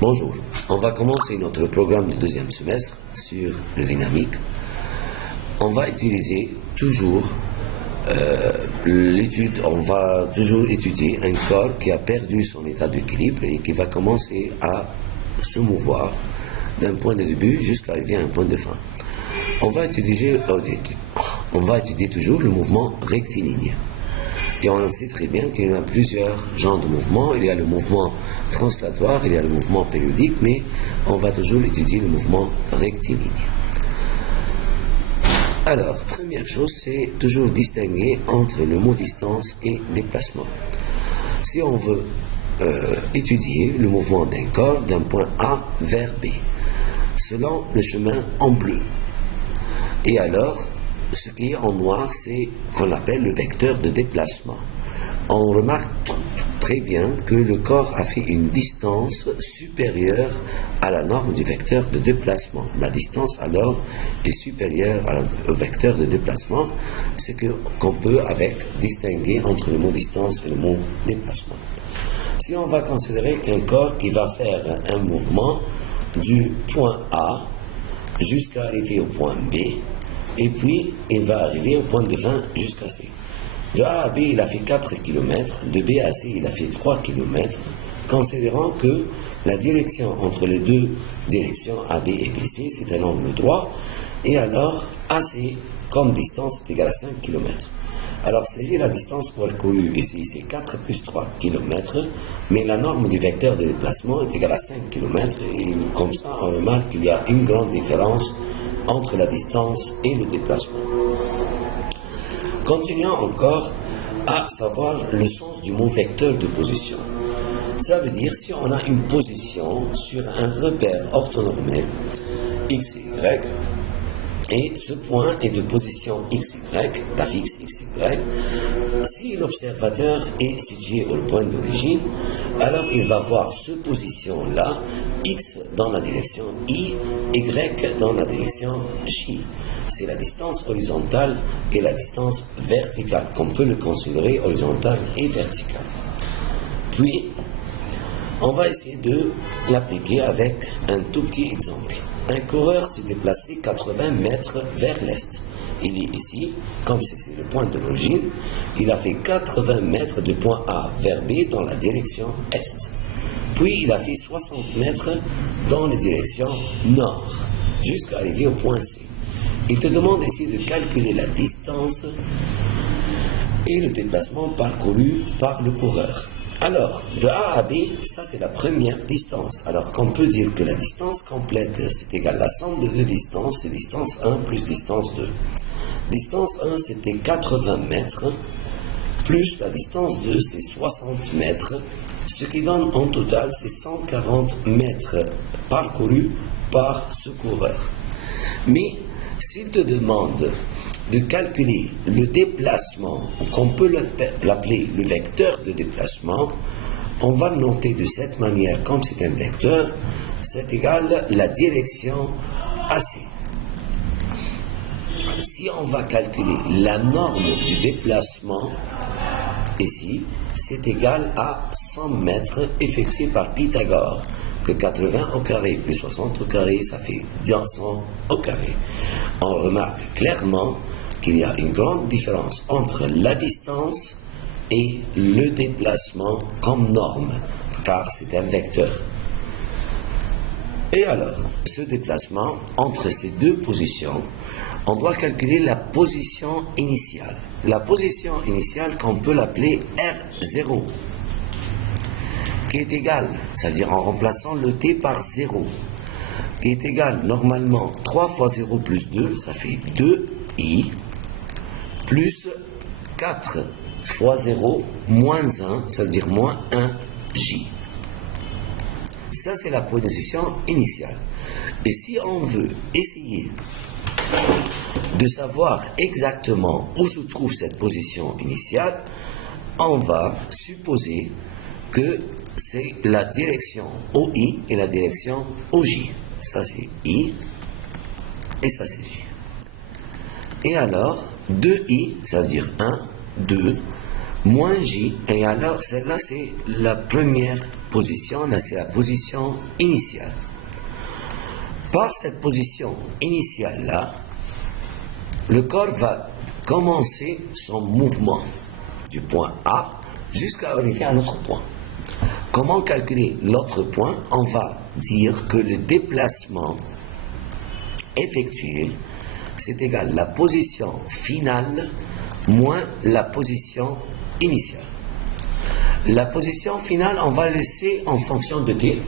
Bonjour, on va commencer notre programme de deuxième semestre sur le dynamique. On va utiliser toujours on va toujours étudier un corps qui a perdu son état d'équilibre et qui va commencer à se mouvoir d'un point de début jusqu'à arriver à un point de fin. On va étudier toujours le mouvement rectiligne. Et on sait très bien qu'il y a plusieurs genres de mouvements. Il y a le mouvement translatoire, il y a le mouvement périodique, mais on va toujours étudier le mouvement rectiligne. Alors, première chose, c'est toujours distinguer entre le mot distance et déplacement. Si on veut étudier le mouvement d'un corps d'un point A vers B, selon le chemin en bleu, et alors, ce qui est en noir, c'est qu'on appelle le vecteur de déplacement. On remarque très bien que le corps a fait une distance supérieure à la norme du vecteur de déplacement. La distance alors est supérieure au vecteur de déplacement, c'est qu'on peut distinguer entre le mot distance et le mot déplacement. Si on va considérer qu'un corps qui va faire un mouvement du point A jusqu'à arriver au point B, et puis il va arriver au point de fin jusqu'à C. De A à B, il a fait 4 km, de B à C, il a fait 3 km, considérant que la direction entre les deux directions AB et BC, c'est un angle droit, et alors AC, comme distance, est égal à 5 km. Alors, c'est la distance parcourue ici, c'est 4 plus 3 km, mais la norme du vecteur de déplacement est égale à 5 km, et comme ça, on remarque qu'il y a une grande différence entre la distance et le déplacement. Continuons encore à savoir le sens du mot vecteur de position. Ça veut dire si on a une position sur un repère orthonormé x et y, et ce point est de position xy, d'affixe xy, si l'observateur est situé au point d'origine, alors il va voir cette position-là, x dans la direction y, y dans la direction j. C'est la distance horizontale et la distance verticale, qu'on peut le considérer horizontale et verticale. Puis, on va essayer de l'appliquer avec un tout petit exemple. Un coureur s'est déplacé 80 mètres vers l'est. Il est ici, comme c'est le point de l'origine, il a fait 80 mètres de point A vers B dans la direction est. Puis il a fait 60 mètres dans la direction nord, jusqu'à arriver au point C. Il te demande ici de calculer la distance et le déplacement parcouru par le coureur. Alors, de A à B, ça c'est la première distance. Alors qu'on peut dire que la distance complète, c'est égal à la somme de deux distances, c'est distance 1 plus distance 2. Distance 1, c'était 80 mètres, plus la distance 2, c'est 60 mètres, ce qui donne en total, c'est 140 mètres parcourus par ce coureur. Mais, s'il te demande de calculer le déplacement, qu'on peut l'appeler le vecteur de déplacement, on va le noter de cette manière, comme c'est un vecteur, c'est égal à la direction AC. Si on va calculer la norme du déplacement, ici, c'est égal à 100 mètres effectués par Pythagore, que 80 au carré plus 60 au carré, ça fait 200 au carré. On remarque clairement qu'il y a une grande différence entre la distance et le déplacement comme norme, car c'est un vecteur. Et alors, ce déplacement entre ces deux positions, on doit calculer la position initiale. La position initiale qu'on peut l'appeler R0, qui est égale, ça veut dire en remplaçant le t par 0, qui est égal normalement 3 fois 0 plus 2, ça fait 2i, plus 4 fois 0 moins 1, ça veut dire moins 1j. Ça, c'est la position initiale. Et si on veut essayer de savoir exactement où se trouve cette position initiale, on va supposer que c'est la direction OI et la direction OJ. Ça, c'est I et ça, c'est J. Et alors, 2i, ça veut dire 1, 2, moins j, et alors celle-là c'est la première position, là c'est la position initiale. Par cette position initiale-là, le corps va commencer son mouvement du point A jusqu'à arriver à l'autre point. Comment calculer l'autre point? On va dire que le déplacement effectué, c'est égal à la position finale moins la position initiale. La position finale, on va laisser en fonction de t,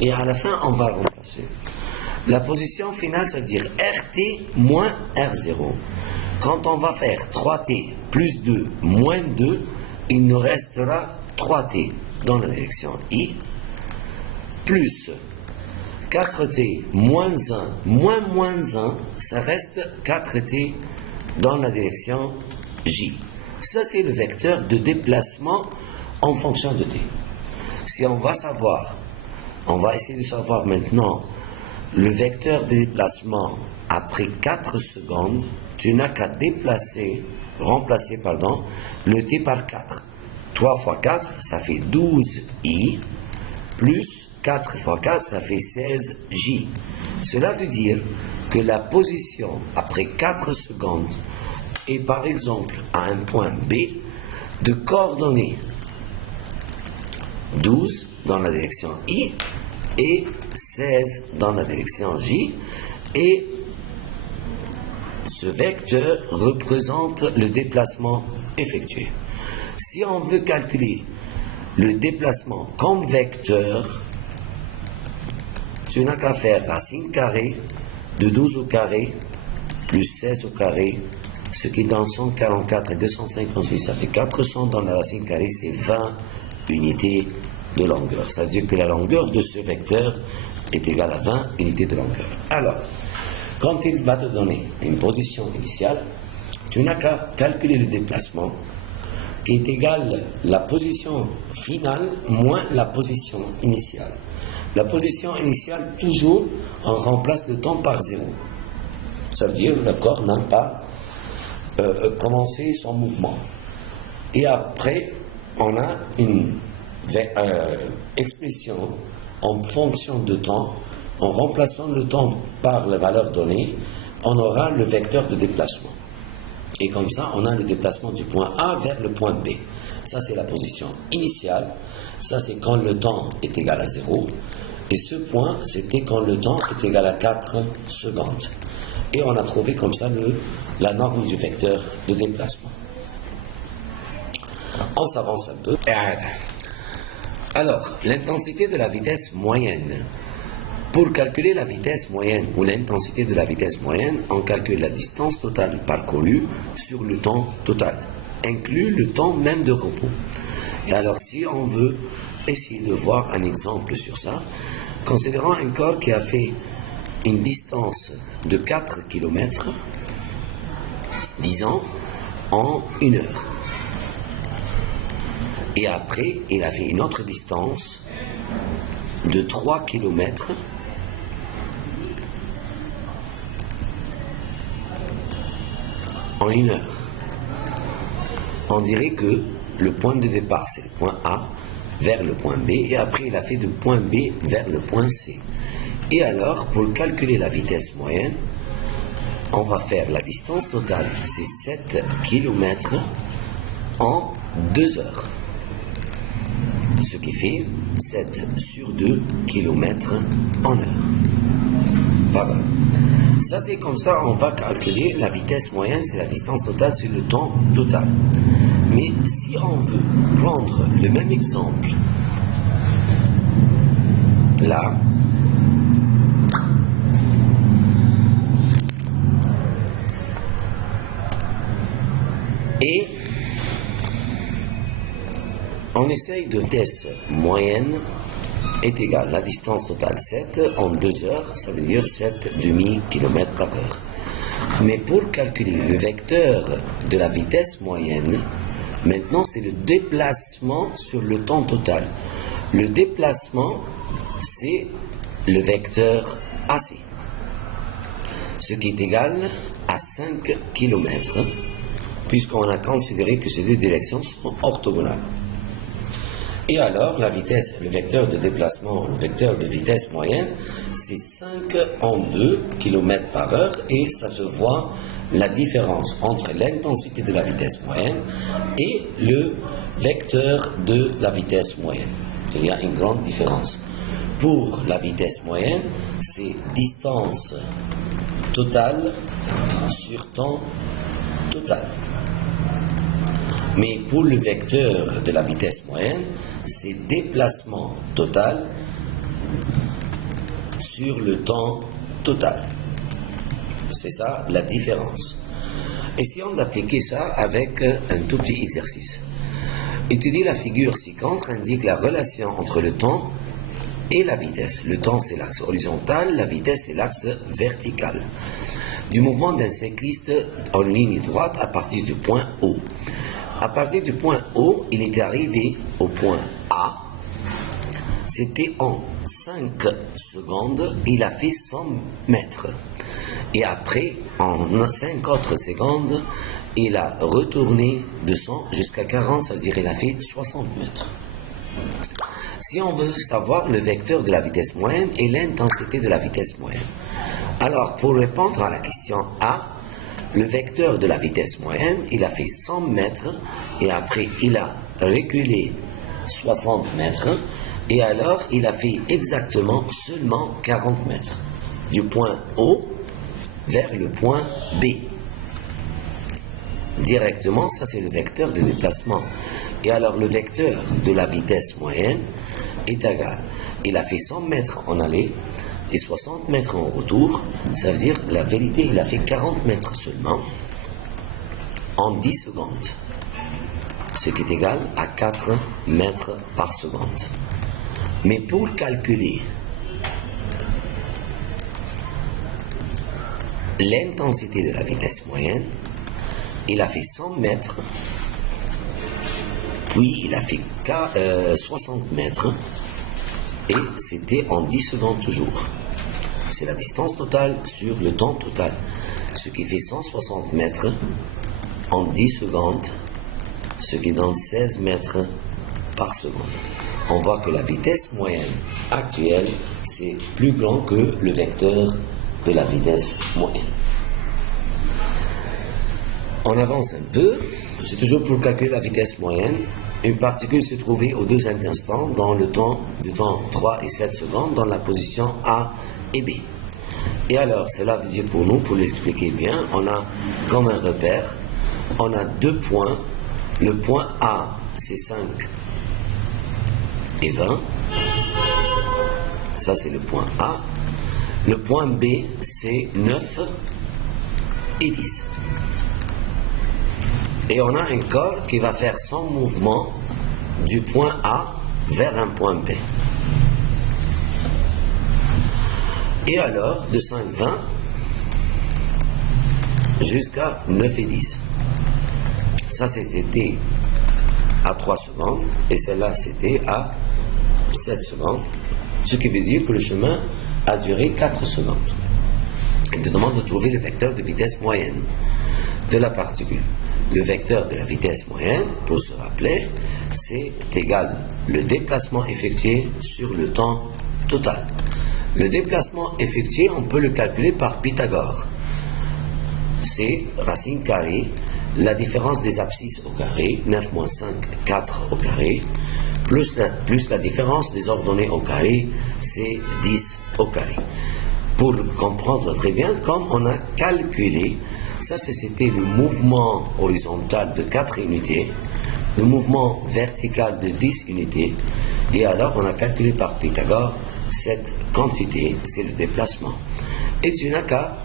et à la fin, on va remplacer. La position finale, ça veut dire RT moins R0. Quand on va faire 3t plus 2 moins 2, il nous restera 3t dans la direction I, plus 4t moins 1 moins 1, ça reste 4t dans la direction J. Ça, c'est le vecteur de déplacement en fonction de t. Si on va savoir, on va essayer de savoir maintenant le vecteur de déplacement après 4 secondes, tu n'as qu'à remplacer le t par 4. 3 fois 4, ça fait 12i, plus 4 fois 4, ça fait 16j. Cela veut dire que la position après 4 secondes est par exemple à un point B de coordonnées 12 dans la direction I et 16 dans la direction J, et ce vecteur représente le déplacement effectué. Si on veut calculer le déplacement comme vecteur, tu n'as qu'à faire racine carrée de 12 au carré plus 16 au carré, ce qui donne 144 et 256, ça fait 400 dans la racine carrée, c'est 20 unités de longueur. Ça veut dire que la longueur de ce vecteur est égale à 20 unités de longueur. Alors, quand il va te donner une position initiale, tu n'as qu'à calculer le déplacement qui est égal à la position finale moins la position initiale. La position initiale, toujours, on remplace le temps par 0. Ça veut dire que le corps n'a pas commencé son mouvement. Et après, on a une expression en fonction de temps. En remplaçant le temps par la valeur donnée, on aura le vecteur de déplacement. Et comme ça, on a le déplacement du point A vers le point B. Ça, c'est la position initiale. Ça, c'est quand le temps est égal à 0. Et ce point, c'était quand le temps est égal à 4 secondes. Et on a trouvé comme ça la norme du vecteur de déplacement. On s'avance un peu. Alors, l'intensité de la vitesse moyenne. Pour calculer la vitesse moyenne ou l'intensité de la vitesse moyenne, on calcule la distance totale parcourue sur le temps total, inclus le temps même de repos. Et alors, si on veut essayer de voir un exemple sur ça, considérons un corps qui a fait une distance de 4 km, disons, en 1 heure. Et après, il a fait une autre distance de 3 km en 1 heure. On dirait que le point de départ, c'est le point A vers le point B, et après il a fait du point B vers le point C. Et alors, pour calculer la vitesse moyenne, on va faire la distance totale, c'est 7 km en 2 heures. Ce qui fait 7 sur 2 km en heure. Pas mal. Ça, c'est comme ça, on va calculer la vitesse moyenne, c'est la distance totale, c'est le temps total. Mais si on veut prendre le même exemple, là, et on essaye de vitesse moyenne est égale à la distance totale 7 en 2 heures, ça veut dire 7 demi-km par heure. Mais pour calculer le vecteur de la vitesse moyenne, maintenant c'est le déplacement sur le temps total. Le déplacement, c'est le vecteur AC, ce qui est égal à 5 km, puisqu'on a considéré que ces deux directions sont orthogonales. Et alors, la vitesse, le vecteur de déplacement, le vecteur de vitesse moyenne, c'est 5 en 2 km par heure, et ça se voit la différence entre l'intensité de la vitesse moyenne et le vecteur de la vitesse moyenne. Il y a une grande différence. Pour la vitesse moyenne, c'est distance totale sur temps total. Mais pour le vecteur de la vitesse moyenne, c'est déplacement total sur le temps total. C'est ça la différence. Essayons d'appliquer ça avec un tout petit exercice. Étudier la figure ci-contre indique la relation entre le temps et la vitesse. Le temps, c'est l'axe horizontal, la vitesse, c'est l'axe vertical. Du mouvement d'un cycliste en ligne droite à partir du point O. À partir du point O, il était arrivé au point A. C'était en 5 secondes, il a fait 100 mètres. Et après, en 5 autres secondes, il a retourné de 100 jusqu'à 40, ça veut dire qu'il a fait 60 mètres. Si on veut savoir le vecteur de la vitesse moyenne et l'intensité de la vitesse moyenne, alors pour répondre à la question A, le vecteur de la vitesse moyenne, il a fait 100 mètres et après il a reculé 60 mètres et alors il a fait exactement seulement 40 mètres du point O vers le point B. Directement, ça c'est le vecteur de déplacement. Et alors le vecteur de la vitesse moyenne est égal. Il a fait 100 mètres en aller et 60 mètres en retour. Ça veut dire, la vérité, il a fait 40 mètres seulement en 10 secondes. Ce qui est égal à 4 mètres par seconde. Mais pour calculer l'intensité de la vitesse moyenne, il a fait 100 mètres, puis il a fait 60 mètres, et c'était en 10 secondes toujours. C'est la distance totale sur le temps total, ce qui fait 160 mètres en 10 secondes, ce qui donne 16 mètres par seconde. On voit que la vitesse moyenne actuelle, c'est plus grand que le vecteur de la vitesse moyenne. On avance un peu, c'est toujours pour calculer la vitesse moyenne. Une particule se trouvait aux deux instants dans le temps 3 et 7 secondes dans la position A et B. Et alors, cela veut dire pour nous, pour l'expliquer bien, on a comme un repère, on a deux points. Le point A, c'est 5 et 20. Ça, c'est le point A. Le point B, c'est 9 et 10. Et on a un corps qui va faire son mouvement du point A vers un point B. Et alors, de 5,20 jusqu'à 9 et 10. Ça, c'était à 3 secondes, et celle-là, c'était à 7 secondes. Ce qui veut dire que le chemin a duré 4 secondes. Il nous demande de trouver le vecteur de vitesse moyenne de la particule. Le vecteur de la vitesse moyenne, pour se rappeler, c'est égal le déplacement effectué sur le temps total. Le déplacement effectué, on peut le calculer par Pythagore. C'est racine carrée, la différence des abscisses au carré, 9 moins 5, 4 au carré, plus la différence des ordonnées au carré, c'est 10 au carré. Pour comprendre très bien, comme on a calculé, ça c'était le mouvement horizontal de 4 unités, le mouvement vertical de 10 unités, et alors on a calculé par Pythagore cette quantité, c'est le déplacement. Et tu n'as qu'à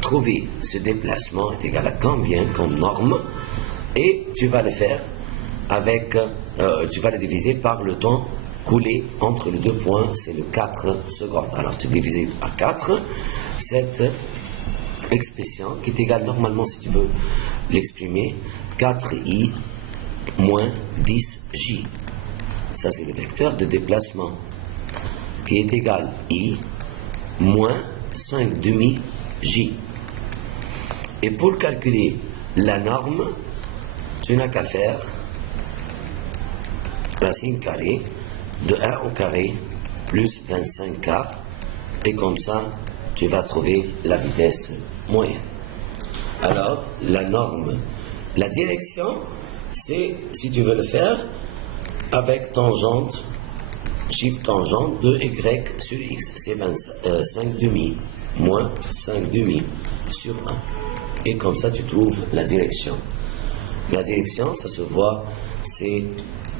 trouver ce déplacement est égal à combien comme norme, et tu vas le faire avec, tu vas le diviser par le temps coulé entre les deux points, c'est le 4 secondes. Alors tu divises par 4 cette expression qui est égale normalement, si tu veux l'exprimer, 4i moins 10j. Ça c'est le vecteur de déplacement qui est égal i moins 5 demi j. Et pour calculer la norme, tu n'as qu'à faire racine carrée de 1 au carré plus 25 quarts, et comme ça, tu vas trouver la vitesse moyenne. Alors, la norme, la direction, c'est, si tu veux le faire, avec tangente, chiffre tangente de y sur x, c'est 5 demi, moins 5 demi sur 1. Et comme ça, tu trouves la direction. La direction, ça se voit, c'est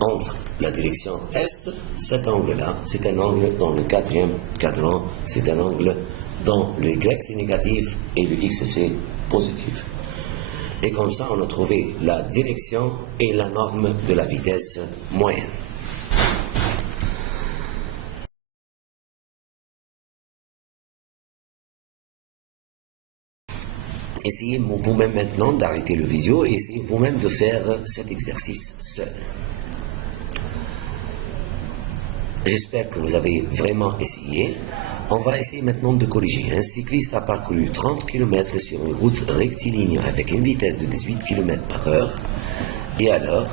entre la direction est, cet angle-là, c'est un angle dans le 4e cadran, c'est un angle dans le y c'est négatif et le x c'est positif. Et comme ça, on a trouvé la direction et la norme de la vitesse moyenne. Essayez vous-même maintenant d'arrêter le vidéo et essayez vous-même de faire cet exercice seul. J'espère que vous avez vraiment essayé. On va essayer maintenant de corriger. Un cycliste a parcouru 30 km sur une route rectiligne avec une vitesse de 18 km par heure. Et alors,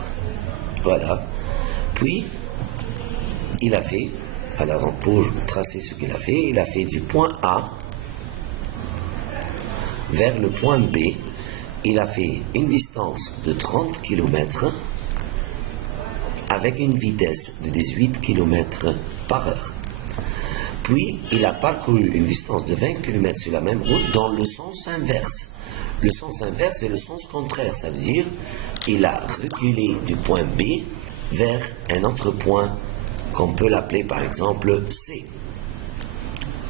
voilà. Puis, il a fait, alors pour tracer ce qu'il a fait du point A vers le point B. Il a fait une distance de 30 km avec une vitesse de 18 km par heure. Puis, il a parcouru une distance de 20 km sur la même route dans le sens inverse. Le sens inverse est le sens contraire, ça veut dire il a reculé du point B vers un autre point qu'on peut l'appeler par exemple C.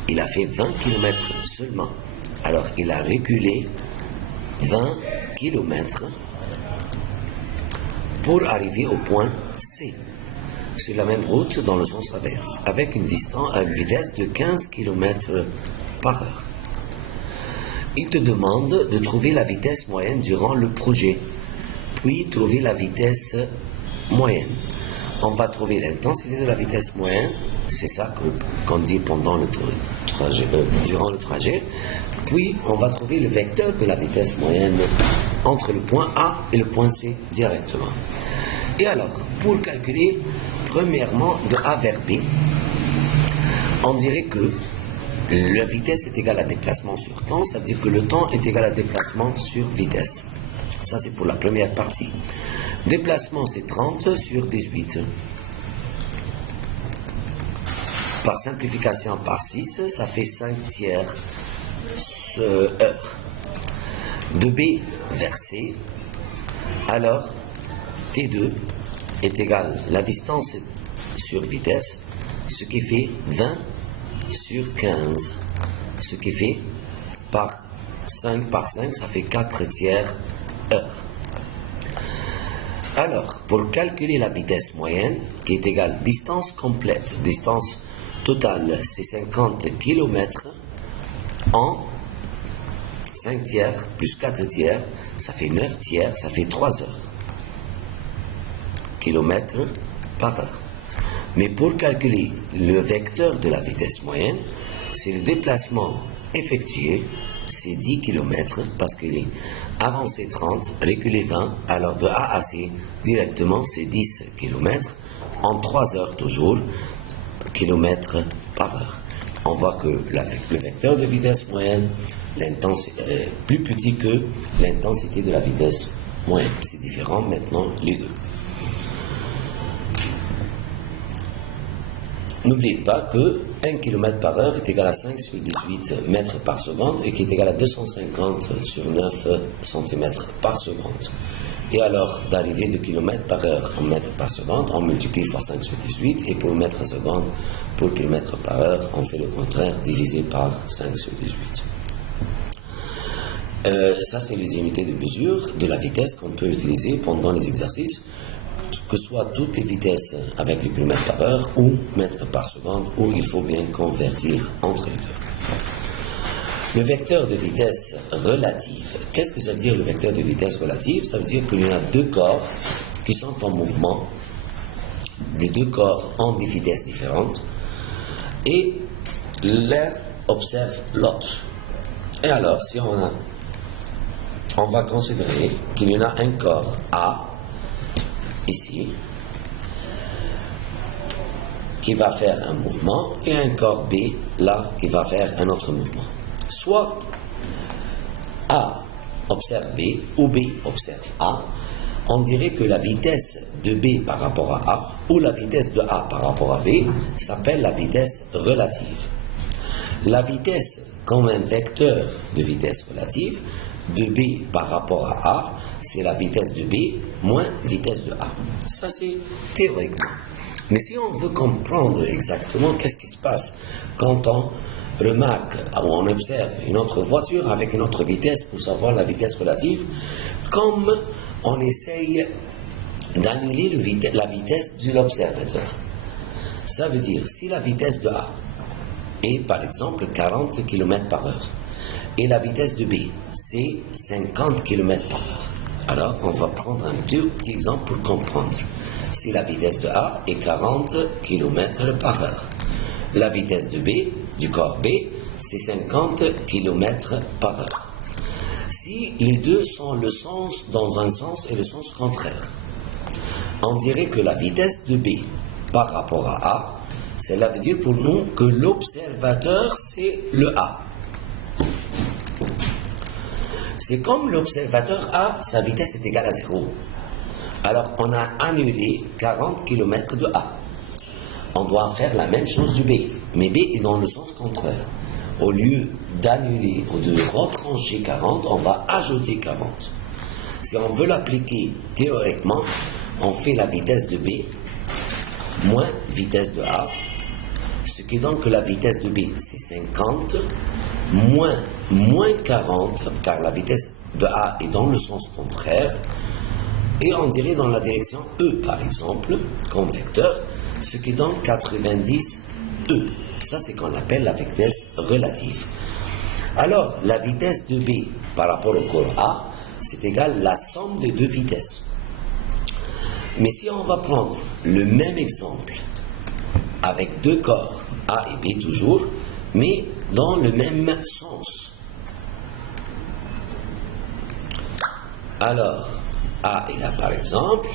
Il a fait 20 km seulement. Alors, il a reculé 20 km pour arriver au point C, sur la même route dans le sens inverse, avec une vitesse de 15 km par heure. Il te demande de trouver la vitesse moyenne durant le projet, puis trouver la vitesse moyenne. On va trouver l'intensité de la vitesse moyenne, c'est ça qu'on dit pendant le trajet, durant le trajet, puis on va trouver le vecteur de la vitesse moyenne entre le point A et le point C directement. Et alors, pour calculer, premièrement, de A vers B, on dirait que la vitesse est égale à déplacement sur temps, ça veut dire que le temps est égal à déplacement sur vitesse. Ça, c'est pour la première partie. Déplacement, c'est 30 sur 18. Par simplification par 6, ça fait 5 tiers heure. De B vers C, alors T2 est égal à la distance sur vitesse, ce qui fait 20 sur 15, ce qui fait par 5 par 5, ça fait 4 tiers heure. Alors, pour calculer la vitesse moyenne, qui est égale à distance complète, distance totale, c'est 50 km en 5 tiers plus 4 tiers, ça fait 9 tiers, ça fait 3 heures. Kilomètres par heure. Mais pour calculer le vecteur de la vitesse moyenne, c'est le déplacement effectué, c'est 10 km, parce qu'il est avancé 30, reculé 20, alors de A à C, directement, c'est 10 km, en 3 heures toujours, km par heure. On voit que le vecteur de vitesse moyenne est plus petit que l'intensité de la vitesse moyenne. C'est différent maintenant, les deux. N'oubliez pas que 1 km par heure est égal à 5 sur 18 mètres par seconde et qui est égal à 250 sur 9 cm par seconde. Et alors, d'arriver de km par heure en mètres par seconde, on multiplie fois 5 sur 18 et pour mètre seconde, pour km par heure, on fait le contraire, divisé par 5 sur 18. Ça, c'est les unités de mesure de la vitesse qu'on peut utiliser pendant les exercices, que ce soit toutes les vitesses avec le kilomètre par heure ou mètres par seconde, où il faut bien convertir entre les deux. Le vecteur de vitesse relative. Qu'est-ce que ça veut dire le vecteur de vitesse relative? Ça veut dire qu'il y a deux corps qui sont en mouvement. Les deux corps ont des vitesses différentes et l'un observe l'autre. Et alors, si on va considérer qu'il y en a un corps A, ici, qui va faire un mouvement et un corps B là qui va faire un autre mouvement. Soit A observe B ou B observe A, on dirait que la vitesse de B par rapport à A ou la vitesse de A par rapport à B s'appelle la vitesse relative. La vitesse comme un vecteur de vitesse relative de B par rapport à A, c'est la vitesse de B moins vitesse de A. Ça c'est théoriquement. Mais si on veut comprendre exactement qu'est-ce qui se passe quand on remarque ou on observe une autre voiture avec une autre vitesse pour savoir la vitesse relative, comme on essaye d'annuler la vitesse de l'observateur. Ça veut dire, si la vitesse de A est par exemple 40 km par heure et la vitesse de B c'est 50 km par heure, alors on va prendre un petit exemple pour comprendre. Si la vitesse de A est 40 km par heure, la vitesse de B, du corps B, c'est 50 km par heure. Si les deux sont le sens dans un sens et le sens contraire, on dirait que la vitesse de B par rapport à A, cela veut dire pour nous que l'observateur c'est le A. C'est comme l'observateur A, sa vitesse est égale à 0. Alors on a annulé 40 km de A. On doit faire la même chose du B, mais B est dans le sens contraire. Au lieu d'annuler ou de retrancher 40, on va ajouter 40. Si on veut l'appliquer théoriquement, on fait la vitesse de B moins vitesse de A, ce qui donne que la vitesse de B c'est 50 moins 40, car la vitesse de A est dans le sens contraire, et on dirait dans la direction E par exemple, comme vecteur, ce qui donne 90 E. Ça c'est qu'on appelle la vitesse relative. Alors la vitesse de B par rapport au corps A, c'est égal à la somme des deux vitesses. Mais si on va prendre le même exemple avec deux corps, A et B toujours, mais dans le même sens. Alors, A est là par exemple,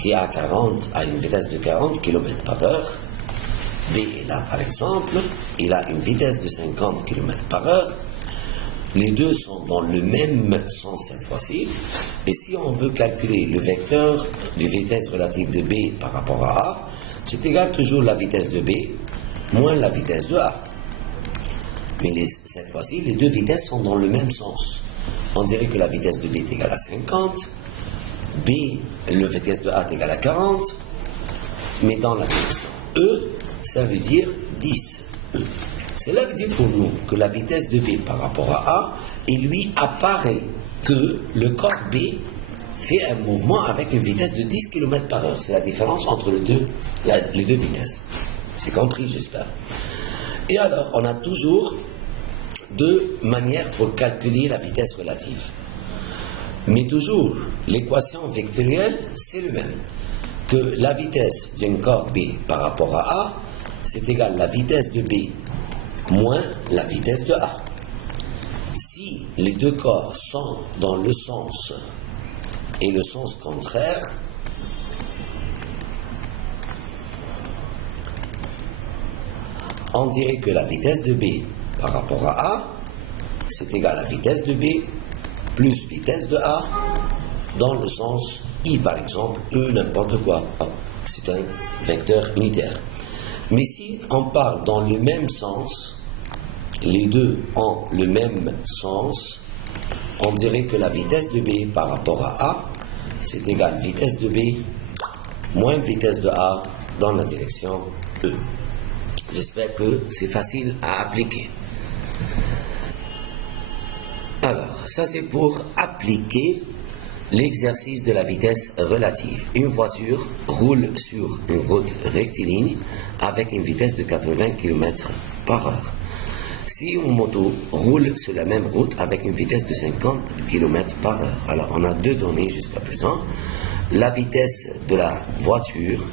qui a une vitesse de 40 km par heure. B est là par exemple, il a une vitesse de 50 km par heure. Les deux sont dans le même sens cette fois-ci. Et si on veut calculer le vecteur de vitesse relative de B par rapport à A, c'est égal toujours la vitesse de B moins la vitesse de A. Mais cette fois-ci, les deux vitesses sont dans le même sens. On dirait que la vitesse de B est égale à 50, la vitesse de A est égale à 40, mais dans la direction E, ça veut dire 10 E. Cela veut dire pour nous que la vitesse de B par rapport à A, il lui apparaît que le corps B fait un mouvement avec une vitesse de 10 km par heure. C'est la différence entre les deux vitesses. C'est compris, j'espère. Et alors, on a toujours deux manières pour calculer la vitesse relative. Mais toujours, l'équation vectorielle, c'est le même. Que la vitesse d'un corps B par rapport à A, c'est égal à la vitesse de B moins la vitesse de A. Si les deux corps sont dans le sens et le sens contraire, on dirait que la vitesse de B par rapport à A, c'est égal à la vitesse de B plus vitesse de A dans le sens I par exemple, E n'importe quoi. C'est un vecteur unitaire. Mais si on parle dans le même sens, les deux ont le même sens, on dirait que la vitesse de B par rapport à A, c'est égal à vitesse de B moins vitesse de A dans la direction E. J'espère que c'est facile à appliquer. Alors, ça c'est pour appliquer l'exercice de la vitesse relative. Une voiture roule sur une route rectiligne avec une vitesse de 80 km par heure. Si une moto roule sur la même route avec une vitesse de 50 km par heure. Alors, on a deux données jusqu'à présent. La vitesse de la voiture,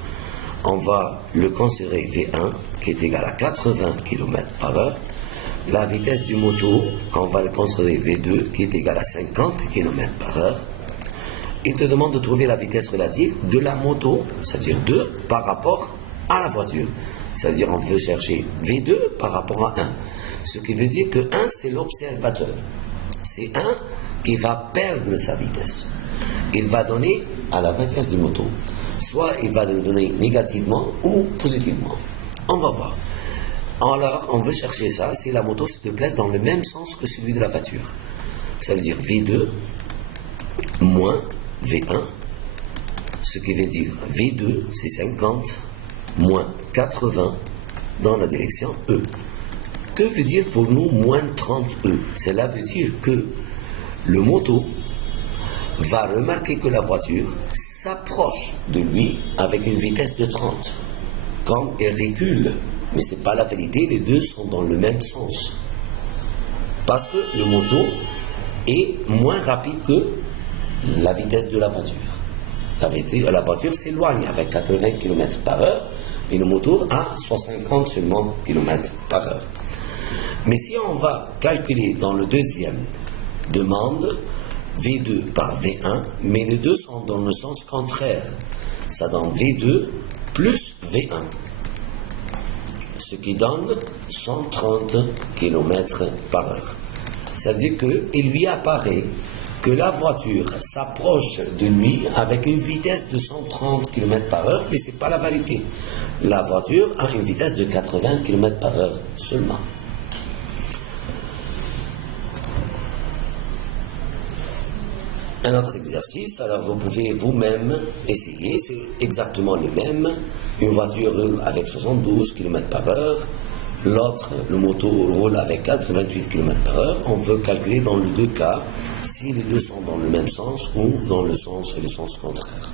on va le considérer V1, qui est égal à 80 km par heure. La vitesse du moto, qu'on va le considérer V2, qui est égal à 50 km par heure. il te demande de trouver la vitesse relative de la moto, ça veut dire 2 par rapport à la voiture. Ça veut dire on veut chercher V2 par rapport à 1. Ce qui veut dire que 1, c'est l'observateur. C'est 1 qui va perdre sa vitesse. Il va donner à la vitesse de moto. Soit il va le donner négativement ou positivement. On va voir. Alors, on veut chercher ça si la moto se déplace dans le même sens que celui de la voiture. Ça veut dire V2 moins V1, ce qui veut dire V2, c'est 50, moins 80 dans la direction E. Que veut dire pour nous moins 30E? Cela veut dire que le moto va remarquer que la voiture s'approche de lui avec une vitesse de 30. Quand elle recule, mais ce n'est pas la vérité, les deux sont dans le même sens. Parce que le moto est moins rapide que la vitesse de la voiture. La voiture s'éloigne avec 80 km par heure et le moto a 150 seulement km par heure. Mais si on va calculer dans le deuxième demande V2 par V1, mais les deux sont dans le sens contraire, ça donne V2 plus V1, ce qui donne 130 km par heure. Ça veut dire qu'il lui apparaît que la voiture s'approche de lui avec une vitesse de 130 km par heure, mais ce n'est pas la vérité. La voiture a une vitesse de 80 km par heure seulement. Un autre exercice, alors vous pouvez vous-même essayer, c'est exactement le même. Une voiture roule avec 72 km par heure, l'autre, le moto, roule avec 88 km par heure. On veut calculer dans les deux cas si les deux sont dans le même sens ou dans le sens contraire.